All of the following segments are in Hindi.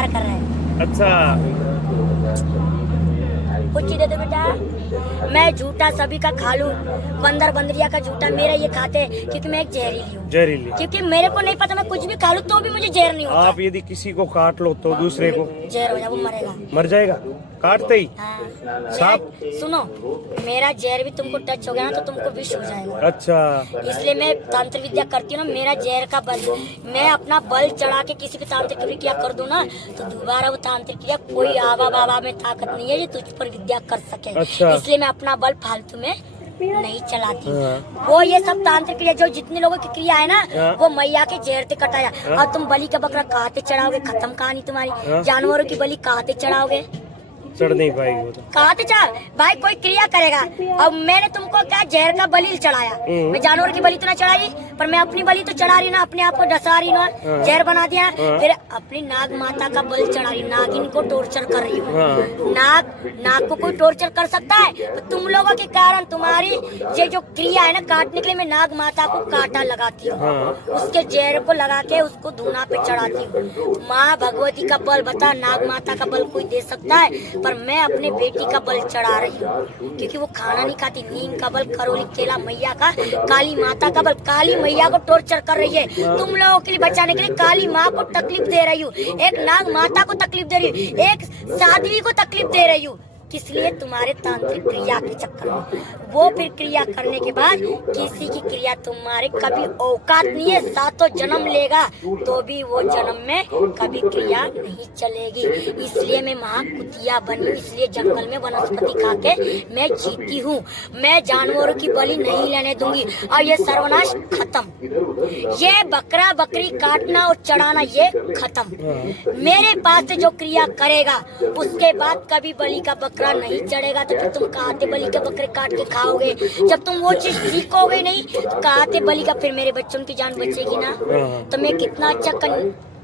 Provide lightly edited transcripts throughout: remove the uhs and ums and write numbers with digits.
प्यार कर रहे हैं। अच्छा, कुछ चीजें दे बेटा, मैं झूठा सभी का खा लूं, बंदर बंदरिया का झूठा मेरा ये खाते क्योंकि मैं एक जहरीली हूँ। जहरीली। क्योंकि मेरे को नहीं पता, मैं कुछ भी खा लूं तो भी मुझे जहर नहीं होता। आप यदि किसी को काट लो तो दूसरे को जहर हो जाए, वो मरेगा। मर जाएगा काटते ही। हाँ। सांप। सुनो, मेरा जहर भी तुमको टच हो गया ना तो तुमको विष हो जाएगा। अच्छा, इसलिए मैं तंत्र विद्या करती हूँ ना, मेरा जहर का बल, मैं अपना बल चढ़ा के किसी भी तांत्रिक क्रिया कर दूं ना तो दोबारा वो तांत्रिक क्रिया कोई आवा बाबा में ताकत नहीं है जो तुझ पर विद्या कर सके। अच्छा। इसलिए मैं अपना बल फालतू में नहीं चलाती। हाँ। वो ये सब तांत्रिक क्रिया जो जितने लोगों की क्रिया है ना हाँ। वो मैया के जहर से कटाया। और तुम बलि का बकरा कहते चढ़ाओगे, खत्म कहानी तुम्हारी। हाँ। जानवरों की बलि कहते चढ़ाओगे, चढ़ नहीं पाएगी वो तो। कहते चढ़ भाई कोई क्रिया करेगा। अब मैंने तुमको क्या जहर का बलि चढ़ाया, मैं जानवर की बलि तो ना चढ़ाई, पर मैं अपनी बलि तो चढ़ा रही ना, अपने आप को डसा रही ना, जहर बना दिया। फिर अपनी नाग माता का बल चढ़ा रही, नागिन को टॉर्चर कर रही हूँ। नाग को कोई टॉर्चर कर सकता है? तो तुम लोगों के कारण तुम्हारी ये जो क्रिया है ना काटने के लिए, मैं नाग माता को कांटा लगाती हूँ, उसके जहर को लगा के उसको धूना पे चढ़ाती हूँ। माँ भगवती का बल बता, नाग माता का बल कोई दे सकता है? पर मैं अपने बेटी का बल चढ़ा रही हूँ क्योंकि वो खाना नहीं खाती। नीम का बल, करोली केला मैया का, काली माता का बल, काली मैया को टॉर्चर कर रही है तुम लोगों के लिए बचाने के लिए। काली माँ को तकलीफ दे रही हूँ, एक नाग माता को तकलीफ दे रही हूँ, एक साध्वी को तकलीफ दे रही हूँ। किस लिए? तुम्हारे तांत्रिक क्रिया के चक्कर में। वो फिर क्रिया करने के बाद किसी की क्रिया तुम्हारे कभी औकात नहीं है, सातों जन्म लेगा तो भी वो जन्म में कभी क्रिया नहीं चलेगी। इसलिए मैं महाकुतिया बनी, इसलिए जंगल में वनस्पति खा के मैं जीती हूँ। मैं जानवरों की बलि नहीं लेने दूंगी। और ये सर्वनाश खत्म, ये बकरा बकरी काटना और चढ़ाना ये खत्म। मेरे पास से जो क्रिया करेगा उसके बाद कभी बलि का बकरा नहीं चढ़ेगा। तो फिर तुम कहते बलि के बकरे काट के खाओगे? जब तुम वो चीज सीखोगे नहीं तो कहते बलि का, फिर मेरे बच्चों की जान बचेगी ना। तो मैं कितना अच्छा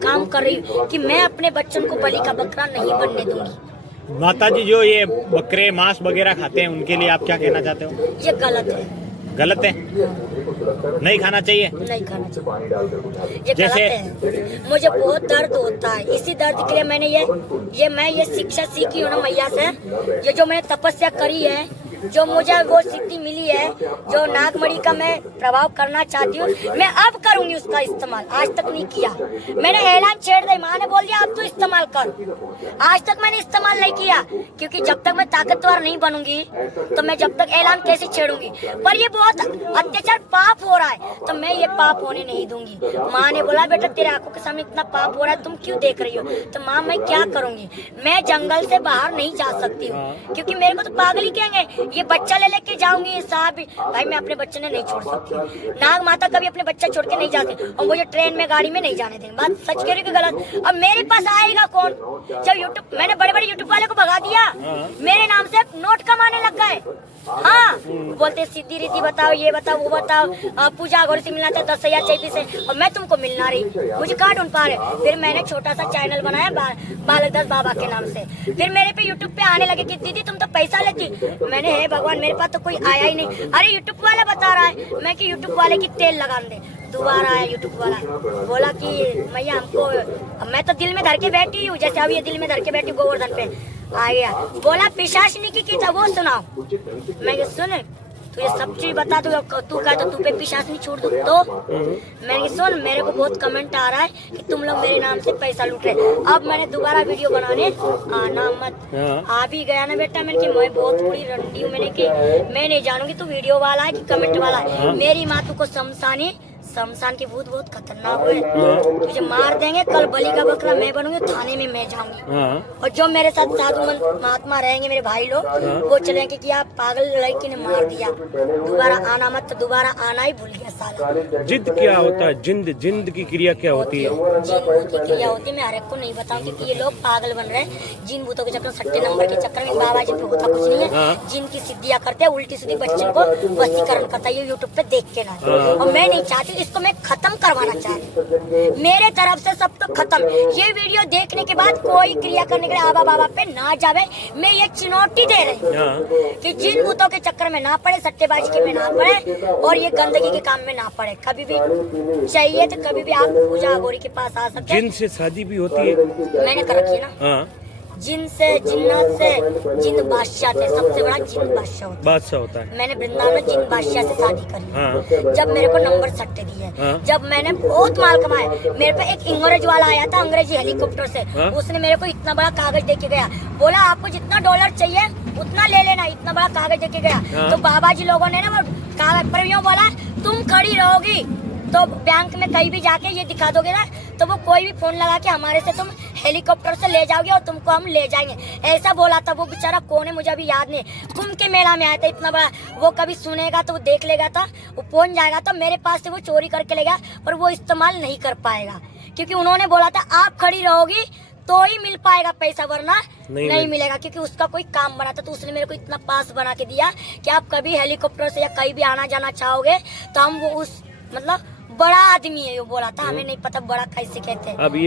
काम कर रही हूँ कि मैं अपने बच्चों को बलि का बकरा नहीं बनने दूंगी। माता जी, जो ये बकरे मांस वगैरह खाते हैं उनके लिए आप क्या कहना चाहते हो? ये गलत है। गलत है, नहीं खाना चाहिए। नहीं खाना चाहिए, ये जैसे गलत है। मुझे बहुत दर्द होता है, इसी दर्द के लिए मैंने ये शिक्षा सीखी हूँ ना मैया से। ये जो मैंने तपस्या करी है, जो मुझे वो सिद्धि मिली है, जो नागमणि का मैं प्रभाव करना चाहती हूँ, मैं अब करूंगी उसका इस्तेमाल। आज तक नहीं किया, मैंने ऐलान छेड़ दिया, माँ ने बोल दिया अब तू इस्तेमाल कर। आज तक मैंने इस्तेमाल नहीं किया क्योंकि जब तक मैं ताकतवर नहीं बनूंगी तो मैं जब तक ऐलान कैसे छेड़ूंगी। पर ये बहुत अत्याचार पाप हो रहा है तो मैं ये पाप होने नहीं दूंगी। माँ ने बोला बेटा तेरे आंखों के सामने इतना पाप हो रहा है, तुम क्यों देख रही हो? तो माँ मैं क्या करूंगी, मैं जंगल से बाहर नहीं जा सकती हूँ क्योंकि मेरे को तो पागल कहेंगे। ये बच्चा ले लेके जाऊंगी साहब, भाई मैं अपने बच्चे ने नहीं छोड़ सकती। नाग माता कभी अपने बच्चा छोड़ के नहीं जाते और मुझे ट्रेन में गाड़ी में नहीं जाने देंगे। बात सच कह रही कि गलत? अब मेरे पास आएगा कौन? जब यूट्यूब, मैंने बड़े बड़े यूट्यूब वाले को भगा दिया, मेरे नाम से नोट कमाने लग गए। हाँ, बोलते सीधी रीति बताओ, ये बताओ, वो बताओ, पूजा घोड़ी से मिलना था 10,000 चाहिए से, और मैं तुमको मिलना रही, मुझे कहाँ ढूंढ पा रहे। फिर मैंने छोटा सा चैनल बनाया बालकदास बाबा के नाम से। फिर मेरे पे यूट्यूब पे आने लगे कि दीदी तुम तो पैसा लेती। मैंने हे भगवान मेरे पास तो कोई आया ही नहीं। अरे यूट्यूब वाला बता रहा है मैं कि यूट्यूब वाले की तेल लगा दे। दोबारा आया यूट्यूब वाला, बोला कि मैया हमको, मैं तो दिल में धर के बैठी हूँ, जैसे अभी ये दिल में धर के बैठी गोवर्धन पे आ गया। बोला पिशाचनी की था वो सुनाओ। मैं सुन तुझे सब चीज बता दूं, तू कहा तो तू पे पिशाचनी छोड़ दूं। तो मैंने सुन, मेरे को बहुत कमेंट आ रहा है कि तुम लोग मेरे नाम से पैसा लूट रहे। अब मैंने दोबारा वीडियो बनाने आना मत। आ भी गया ना बेटा, मैंने कि मैं बहुत बुरी रंडी हूँ, मैंने कि मैं नहीं जानूंगी तू वीडियो वाला है कि कमेंट वाला है। मेरी माँ तू को शमशान के भूत बहुत खतरनाक हुए, तुझे मार देंगे। कल बलि का बकरा मैं बनूंगी, थाने में मैं जाऊंगी। और जो मेरे साथ साधु महात्मा रहेंगे मेरे भाई लोग, वो चलेंगे कि आप पागल लड़की ने मार दिया, दोबारा आना मत। तो दोबारा आना ही भूल गया साला। जिद क्या होता है? जिंद की क्रिया क्या होती है? जिन भूत की क्रिया होती है, मैं हर एक को नहीं बताऊं क्योंकि ये लोग पागल बन रहे हैं। जिन भूतों के चक्कर, सट्टे नंबर के चक्कर में बाबा जी पे होता कुछ नहीं है। जिन की सिद्धियां करते हैं, उल्टी सीधी बच्चों को वसीकरण करता है, ये यूट्यूब पे देख के ना। और मैं नहीं चाहती, इसको मैं खत्म करवाना चाह रही हूँ। मेरे तरफ से सब तो खत्म। ये वीडियो देखने के बाद कोई क्रिया करने के लिए आबा बाबा पे ना जावे। मैं ये चुनौती दे रही हूँ हाँ। कि जिन भूतों के चक्कर में ना पड़े, सट्टेबाजी के में ना पड़े और ये गंदगी के काम में ना पड़े। कभी भी चाहिए तो कभी भी आप पूजा अघोरी के पास आ सकते हैं। जिन से शादी भी होती है? मैंने कर रखी है ना। हाँ। जिन से, जिन्नात से, जिन बादशाह थे, सबसे बड़ा जिन बादशाह होता बादशाह होता है। है। मैंने वृंदावन में जिन बादशाह से शादी करी। हाँ। जब मेरे को नंबर सट्टे दिए, हाँ। जब मैंने बहुत माल कमाया, मेरे पे एक अंग्रेज वाला आया था, अंग्रेजी हेलीकॉप्टर से। हाँ। उसने मेरे को इतना बड़ा कागज दे के गया, बोला आपको जितना डॉलर चाहिए उतना ले लेना, इतना बड़ा कागज दे के गया। हाँ। तो बाबा जी लोगों ने ना वो कागज पर यूं बोला, तुम खड़ी रहोगी तो बैंक में कहीं भी जाके ये दिखा दोगे ना, तो वो कोई भी फोन लगा के हमारे से तुम हेलीकॉप्टर से ले जाओगे और तुमको हम ले जाएंगे, ऐसा बोला था। वो बेचारा कौन है मुझे अभी याद नहीं। कुंभ के मेला में आया था, इतना बड़ा। वो कभी सुनेगा तो वो देख लेगा था, वो पहुंच जाएगा। तो मेरे पास से वो चोरी करके ले गया, पर वो इस्तेमाल नहीं कर पाएगा, क्योंकि उन्होंने बोला था आप खड़ी रहोगी तो ही मिल पाएगा पैसा, वरना नहीं मिलेगा। क्योंकि उसका कोई काम बना था, तो उसने मेरे को इतना पास बना के दिया कि आप कभी हेलीकॉप्टर से या कहीं भी आना जाना चाहोगे तो हम वो उस मतलब बड़ा आदमी है, वो बोला था। हमें नहीं पता बड़ा कैसे कहते हैं। अब ये